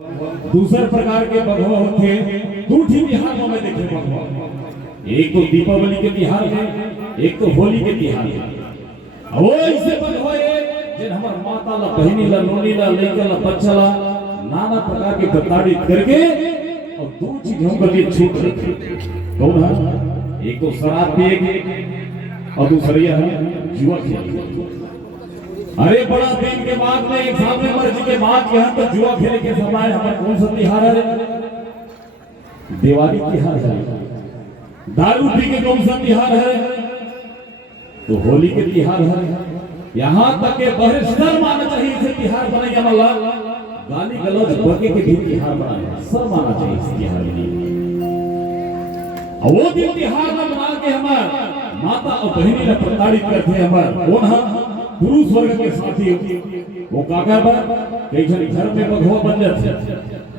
दूसरे प्रकार के बघवा होते दू ठीक बिहार में देखे बघवा, एक तो दीपावली के बिहार है, एक तो होली के बिहार है। वो ऐसे बघवा है जिन हमार माता ला बहनी ला नोनी ला लइका ला बच्चा ला नाना प्रकार के बताड़ी करके और दो चीजों के लिए छूट रखी। कौन है? एक तो शराब पिएगी और दूसरी है जुआ खेलेगी। अरे बड़ा दिन के बाद में एक सामने मर्जी के बाद के हम तो जुआ खेले के समय हमारे कौन सा तिहार है? दिवाली तिहार है। दारू पी के कौन सा तिहार है? तो होली के तिहार है। यहाँ तक के बहिष्कार मानना चाहिए इसे तिहार बनाया वाला, गाली गलौज बके के भी तिहार बनाया सब माना चाहिए इस तिहार में। वो दिन तिहार में बना के हमार माता और बहनी ने प्रताड़ित करते हमार कौन है? पुरुष वर्ग के साथी वो काका पर कई घर में बघवा बन जाते,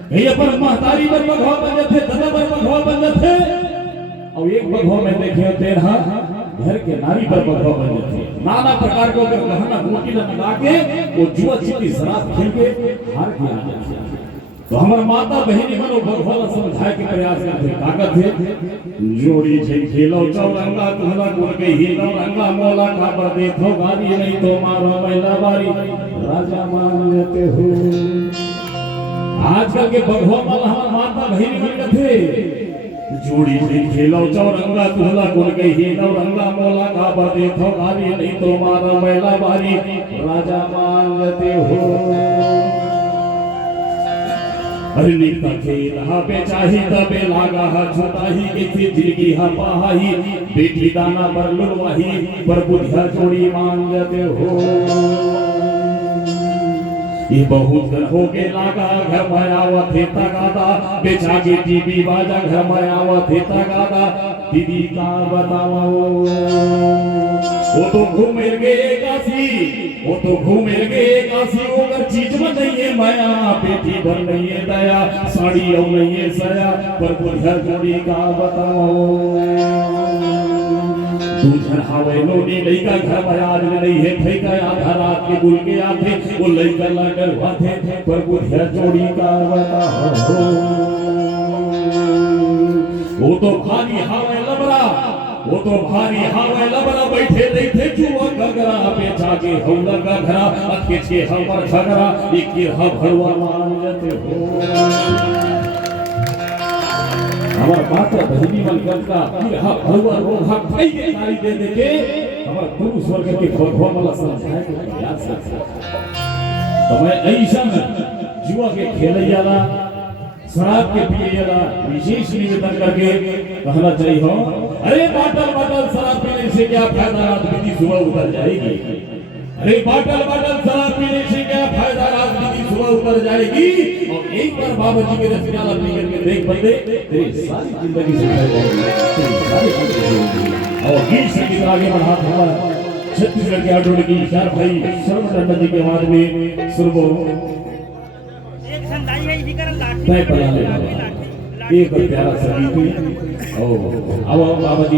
कहीं पर महतारी पर बघवा बन जाते, दादा पर बघवा बन जाते, और एक बघवा में देखे होते हैं घर के नारी पर बघवा बन जाते। नाना प्रकार को अगर गहना मोटी लगा के वो जुआ चिट्टी शराब खेल के हार के आ जाते। तो हमारे माता बहनी मनो भगवान समझाए के प्रयास करते ताकत है जोड़ी छे खेलो चौरंगा तुहला गुण के हीलो रंगा मोला खाबर देखो गाड़ी नहीं तो मारो महिला बारी राजा मान लेते हो। आजकल के भगवान वाला हमारे माता बहनी बन थे जोड़ी छे खेलो चौरंगा तुहला गुण के हीलो रंगा मोला खाबर देखो गाड़ी नहीं तो मारो महिला बारी राजा मान लेते हो। अरे निकता खेल हा बेचाही तबे लागा हा छुटाही किसी जिंदगी हा पाही बेटी दाना पर लुलवाही पर बुधिया जोड़ी मांग जाते हो। ये बहुत घर हो के लागा घर में आवत थे तगादा बेचा के टीवी बाजा घर में आवत थे तगादा दीदी का बताओ। वो तो घूम गए काशी, वो तो घूम गए काशी ओकर चीज में नहीं है माया बेटी भर नहीं है दया साड़ी और नहीं है सया पर बुढ़िया जोड़ी का बताओ। तू झरहावे लोनी लइका घर में आज नहीं है ठेका आधा रात के बुल के आथे वो लइका लगर भाथे पर बुढ़िया जोड़ी का बताओ। वो तो भारी हावे लबरा, वो तो भारी हावे लबरा बैठे रहते जुआ गगरा बेचा के हौला गगरा अखिच के हमर झगरा एक के भरवा मान लेते हो। हमार माता बहनी मन का फिर भरवा रोहा कई के तारी दे दे के हमार गुरु स्वर्ग के भगवान वाला समझाए के प्रयास करता। तो मैं ऐसा जुआ के खेलैयाला शराब के पिएला विशेष निवेदन करके कहना चाहिए हो। अरे बाटल बाटल शराब पीने से क्या फायदा, रात बीती सुबह उतर जाएगी। अरे बाटल बाटल शराब पीने से क्या फायदा, रात बीती सुबह उतर जाएगी। और एक बार बाबा जी के रसगुल्ला पी करके देख बंदे तेरी सारी जिंदगी सुधर जाएगी। और गीत संगीत आगे बढ़ा था छत्तीसगढ़ के आटोड़ की चार भाई सर्वधर्म जी के आवाज में सुरबो एक प्यारा संगीत और अब बाबा जी